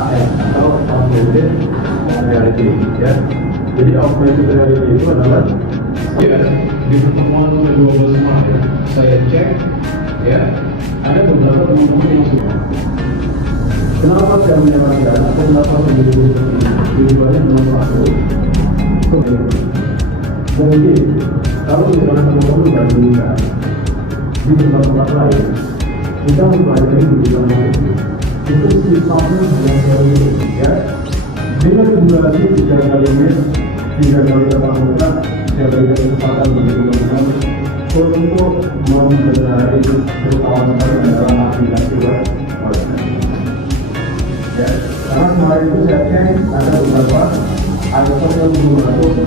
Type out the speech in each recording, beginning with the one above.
AR atau augmented reality, ya. Jadi augmented reality itu adalah Ya, di pertemuan ke-12 kemarin saya cek, ya, ada beberapa teman-teman yang sudah. kenapa saya menyarankan atau kenapa saya menjadi lebih banyak manfaatnya. Mungkin kalau misalnya teman-teman bandingkan di tempat-tempat lain, kita mempelajari pendidikan itu sifatnya hanya teori, ya. Dengan durasi 3 kali menit, 3 kali tatap muka, 3 kali kesempatan bagi teman-teman untuk mempelajari terutama sekali adalah aplikasi web. Ya, karena kemarin itu saya cek ada beberapa iPhone yang menggunakan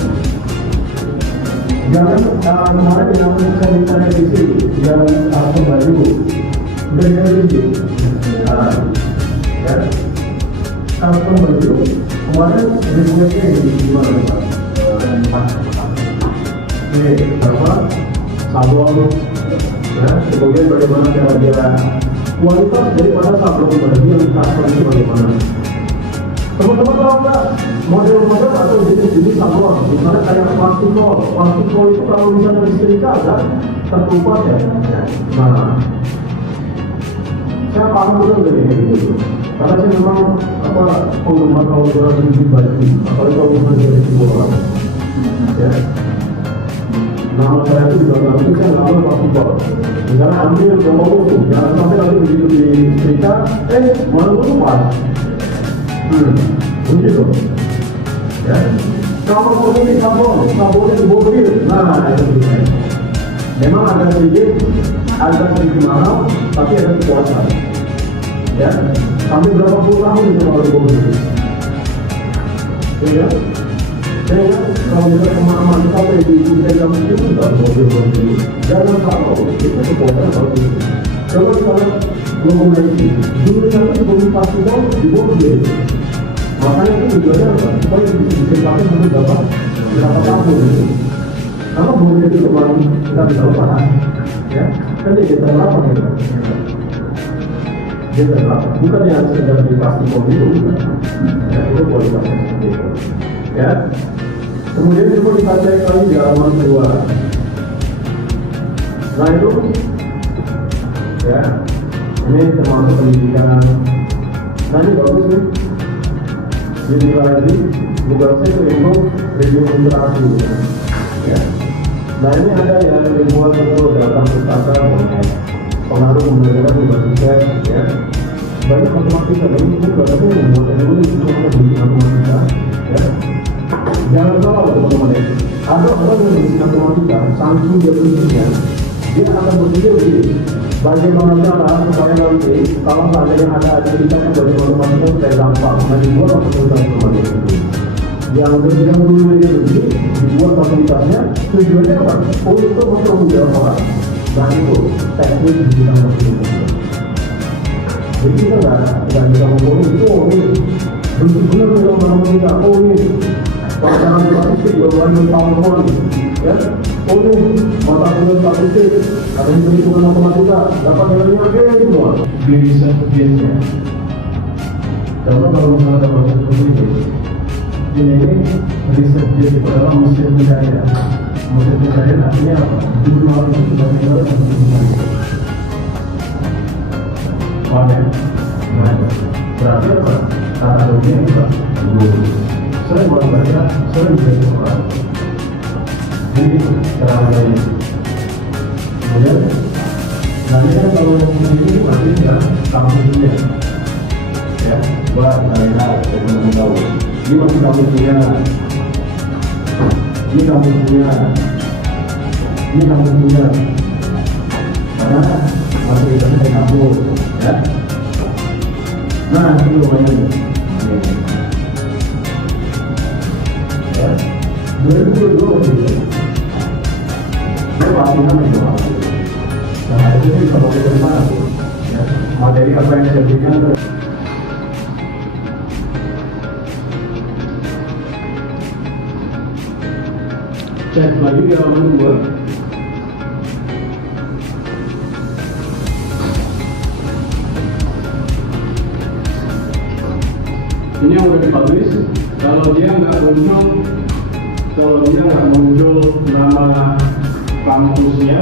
jangan kemarin yang saya minta di sini yang iPhone baru beda ini ya iPhone baru kemarin requestnya ini gimana Pak? Ini berapa sablon ya kemudian bagaimana cara dia kualitas daripada sablon baru yang custom itu bagaimana? Teman-teman tahu nggak model-model atau jenis-jenis sablon? Misalnya kayak plastikol itu kalau misalnya disetrika kan terkelupas ya. Nah, saya paham betul dari itu. Karena saya memang penggemar kalau jualan di baju, apalagi kalau misalnya dari bola. Ya. Nama saya itu juga nggak mungkin saya ngambil plastikol. Misalnya ambil yang bagus tuh, jangan sampai nanti begitu disetrika, malah terkelupas. Begitu, ya. Kalau memilih sabunnya di mobil, nah itu bisa. Memang agak sedikit mahal, tapi ada kepuasan, ya. Sampai berapa puluh tahun itu kalau di mobil, ya. Saya kalau misalnya kemana-mana sampai di Instagram itu nggak mobil, jangan kalau itu kepuasan kalau itu. Coba sekarang ngomong lagi, dulu yang sebelum pastikan di mobil. Makanya itu tujuannya apa? Supaya bisa dipakai sampai berapa tahun. Karena mobil itu kemarin kita bisa lepas, ya. Kan dia terlalu gitu. Dia terlalu, bukan yang sekedar dipasti mobil itu, ya. Itu kualitasnya seperti itu, ya. Kemudian coba kita cek lagi di halaman kedua. Nah itu, ya. Ini termasuk pendidikan. Nah ini bagus nih. Jadi lagi tugasnya itu improve review interaksi, ya. Nah ini ada yang ribuan itu data pustaka pengaruh pembelajaran juga sukses, ya. Banyak matematika, tapi itu tapi membuat dulu itu lebih matematika, ya. Jangan salah teman-teman, ada orang yang lebih matematika, saking dia berpikirnya, dia akan berpikir begini. Bagaimana cara supaya nanti kalau seandainya ada ceritanya bagaimana matematika supaya gampang, nah dibuat fasilitas matematika. Yang tidak menurunnya begini, dibuat fasilitasnya, tujuannya apa? Untuk mempermudah orang. Dan itu teknik di bidang matematika. Jadi kita nggak bisa ngomong itu, benar-benar dalam matematika. Ini pelajaran statistik bermain tahun-tahun, ya. Ini mata kuliah statistik, ada perhitungan matematika, dapat nilainya semua. Bisa biasa. Karena kalau misalnya ada proses seperti ini riset dia itu adalah mesin pencarian. Mesin pencarian artinya apa? Jumlah itu sudah tinggal satu pencarian. Panen. Nah, berarti apa? Kata dunia itu apa? Sering baca, sering baca Quran. Jadi cara ini. Kemudian, nanti kan kalau yang ini berarti ya kampusnya, ya, buat daerah yang tahu. Ini masih kampusnya, ini kampusnya, ini kampusnya, karena masih kita di kampus, ya. Nah, ini lumayan. Ya, 2022 masih. Dia pelatihan itu. Nah, itu bisa pakai dari mana? Ya, materi apa yang saya berikan? Cek lagi di halaman 2. Ini yang udah dipublish. Kalau dia nggak muncul nama kampusnya,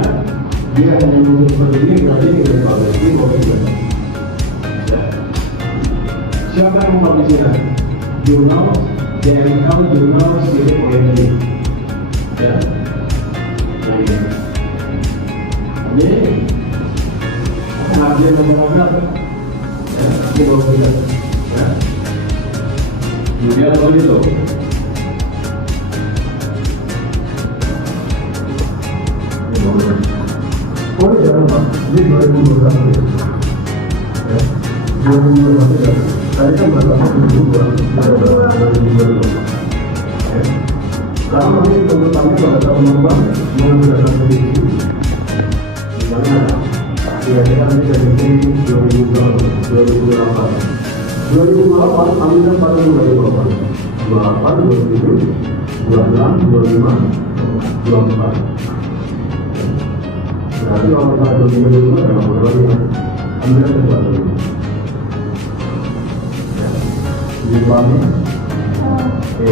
dia hanya muncul seperti ini, berarti ini udah dipublish. Ini boleh. Siapa yang mempublishnya? Jurnal, JML, jurnal, sidik, OMD. Ya. Ini pengajian masyarakat. Ya, ini boleh. Ya. Kemudian apa itu? Oh iya, Pak. Ini 2021. Ya. 2021 ya. Tadi kan berapa 2022. Ya. Karena ini kebetulannya pada pengembang menggunakan prediksi. Misalnya, kira-kira ini dari 2008. 2008 kami kan pada mulai berapa? 28, 27, 26, 25, 24. Berarti kalau misalnya 2022 ya nggak boleh lagi kan? Ambil sesuatu. Dipahami? Oke,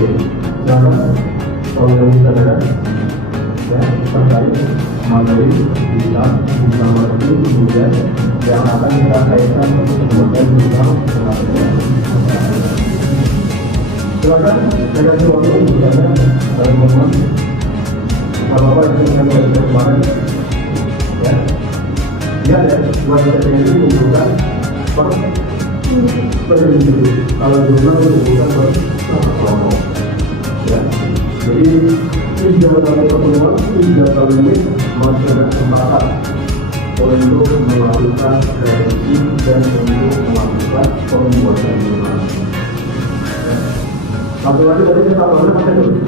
jangan kalau yang kita ada ya terkait materi kita bisa mengerti kemudian yang akan kita kaitkan kemudian kita silakan saya kasih waktu kepada para pemohon apa yang kita lakukan kemarin ya lihat ya buat saya ini menunjukkan kalau jurnal menunjukkan kelompok ya jadi 3 kali pertemuan 3 kali ini masih ada kesempatan untuk melakukan revisi dan untuk melakukan pembuatan jurnal. Satu lagi tadi kita lakukan apa itu?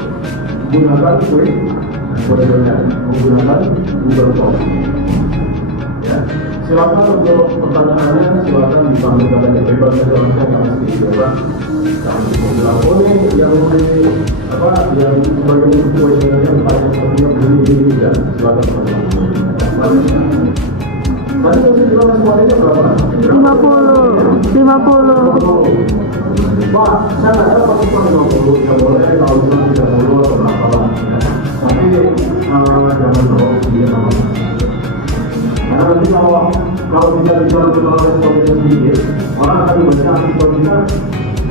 Gunakan quick menggunakan Google Form. Ya, silakan untuk pertanyaannya silakan disampaikan dari bebas saja langsung yang masih bebas. Jangan ini yang yang sebagai kuesionernya banyak sepertinya begini ya silakan tadi masih bilang semuanya berapa? 50. Pak, saya nggak tahu pasti 50 ya boleh kalau misalnya 30 atau berapa lah ya. Tapi jangan terlalu sedikit sama. Karena nanti kalau tidak bicara tentang responnya sedikit, orang akan membaca artikel kita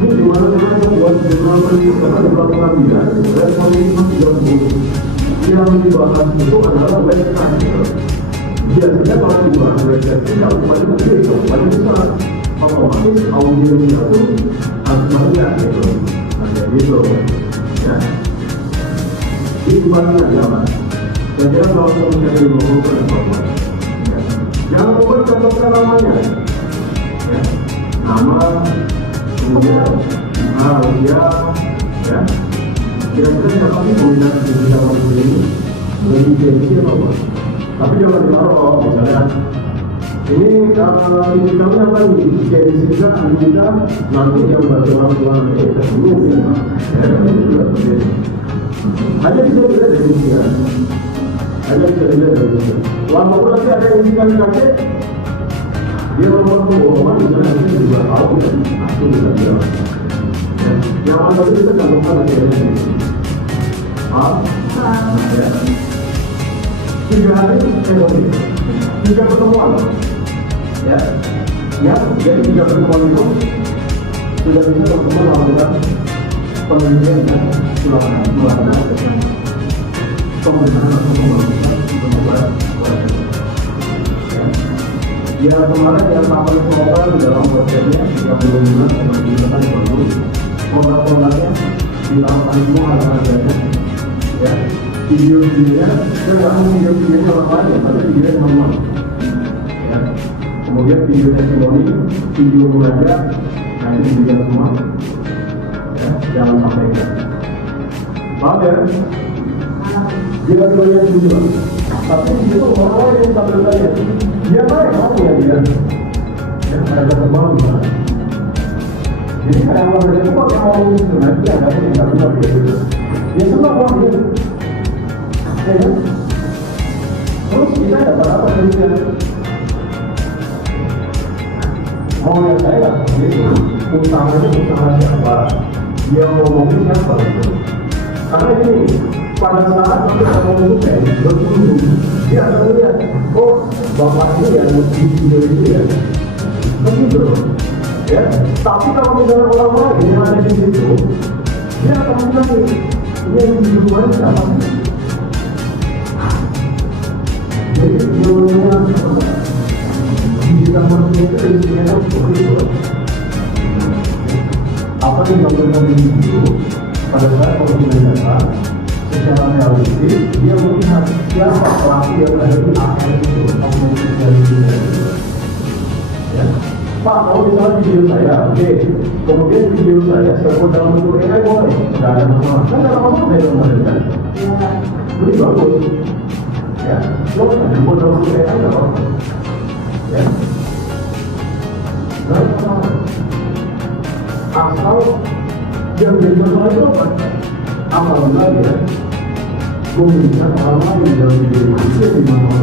ini gimana caranya buat jurnal penelitian karena dilakukan dia responnya cuma 30. Yang dibahas itu adalah website. Biasanya kalau dibahas website itu tidak banyak itu banyak besar. Otomatis audiensnya itu harus banyak gitu. Nah gitu ya. Itu banyak ya Mas. Saya kira kalau menjadi logo informasi. Jangan lupa contohkan namanya. Ya. Nama, kemudian usia, ya. Kira-kira siapa sih peminat Indonesia waktu ini? Lebih gengsi apa? Tapi jangan ditaruh, misalnya ini tipikalnya apa nih? Gengsi kita nanti yang bantuan kita dulu ya. Hanya bisa dilihat dari usia. Hanya bisa dilihat dari usia. Walaupun nanti ada yang dikasih dia melakukan kebohongan misalnya nanti juga tahu ya, itu bisa bilang. Yang ada itu kita cantumkan akhirnya. Ya. 3 hari ekonomi, 3 pertemuan. Ya, jadi 3 pertemuan itu sudah bisa teman-teman melakukan penelitian dan melakukan pemeriksaan atau pemeriksaan penyebaran. Ya kemarin yang tampil semoga di dalam prosesnya yang belum bulan digunakan bagus produk-produknya ditambahkan semua harga-harganya ya video-videonya saya nggak mau video-videonya orang lain ya tapi videonya teman-teman ya kemudian video testimoni video belajar nah itu diberikan semua ya jangan sampai ya maaf ya jika banyak juga tapi itu orang lain yang tampil saja dia baik mau ya dia ya ada terbang gimana jadi kadang orang itu kok yang mau instrumen dia ada yang nggak benar gitu dia senang kok dia ya kan terus kita dapat apa dari dia mau yang saya nggak gitu usahanya usaha siapa, dia ngomongin siapa gitu. Karena ini pada saat nanti kita ngomong sukses berkunjung, dia akan melihat, oh bapak ini yang di video itu ya, begitu loh. Ya, tapi kalau misalnya orang lain yang ada di situ, dia akan bilang ini yang di luar siapa sih? Jadi ilmunya digital marketing itu instrumental seperti itu. Apa yang dilakukan di situ pada saat konsumen datang secara realistis dia melihat siapa pelaku yang ada di akhir itu augmented reality itu. Ya. Pak, kalau misalnya video saya, oke, kemudian video saya buat dalam bentuk AI boleh, tidak ada masalah. Kan tidak ada masalah saya dalam kan? Lebih bagus. Ya, boleh kan? Buat dalam bentuk AI tidak apa-apa. Ya, tidak ada masalah. Asal yang jadi masalah itu apa? Apabila ya, meminta orang lain dalam video itu di mana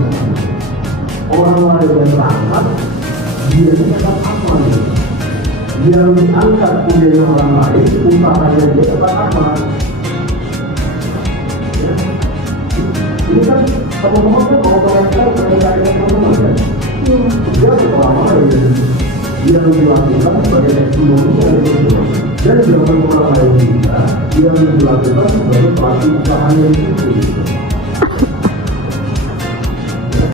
orang lain yang terangkat dia dapat apa nih? Dia mengangkat punya orang lain, usahanya dia dapat apa? Ya. Ini kan teman-teman kan kalau mereka teman-teman kan, dia orang lain dia dilakukan sebagai teknologi yang itu dan dilakukan orang lain juga dia dilakukan sebagai pelaku usahanya itu.